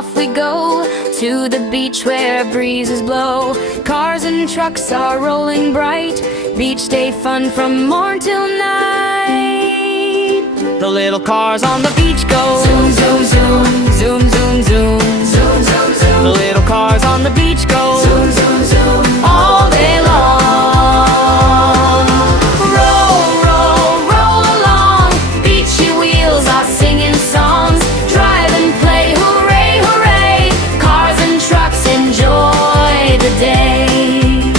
off we go to the beach where breezes blow. Cars and trucks are rolling bright, beach day fun from morn till night. The little cars on the beach go zoom, zoom, zoom, zoom, zoom, zoom, zoom, zoom, zoom. The little cars on the beach go zoom, zoom, zoom, all day long. Roll, roll, roll along, beachy wheels are singing songs. Drive and play, hooray, hooray, cars and trucks enjoy the day.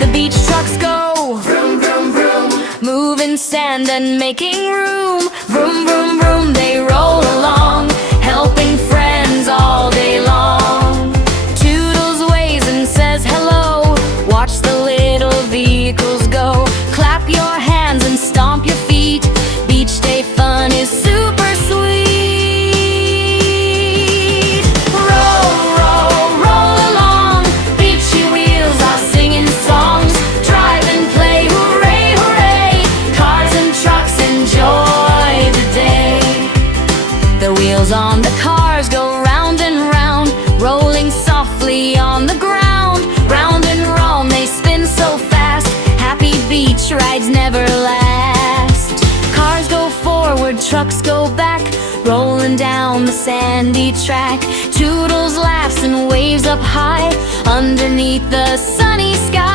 The beach trucks go vroom, vroom, vroom, moving sand and making room. Vroom, vroom, vroom, they roll along, helping friends all day long. Toodles waves and says hello, watch the little vehicles go. Clap your hands and stomp your feet, beach day fun is super sweet. Roll, roll, roll along, beachy wheels are singing songs. Drive and play, hooray, hooray, cars and trucks enjoy the day. The wheels on the cars go round and round, rolling softly on the ground. Round and round they spin so fast, happy beach rides never last. Cars go forward, trucks go back, rolling down the sandy track. Toodles laughs and waves up high, underneath the sunny sky.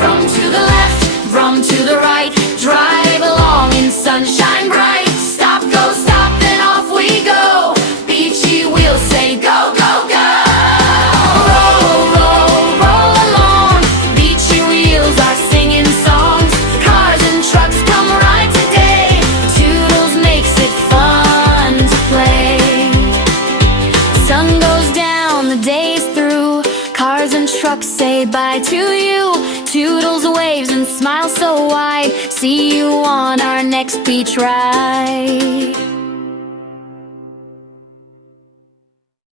From to the left, from to the right, drive along in sunshine bright. Stop, go, stop, then off we go, beachy wheels say go, go, go. Roll, roll, roll along, beachy wheels are singing songs. Cars and trucks come right today, Toodles makes it fun to play. Sun goes down, the day's through, cars and trucks say bye to you. Toodles waves and smiles so wide, see you on our next beach ride.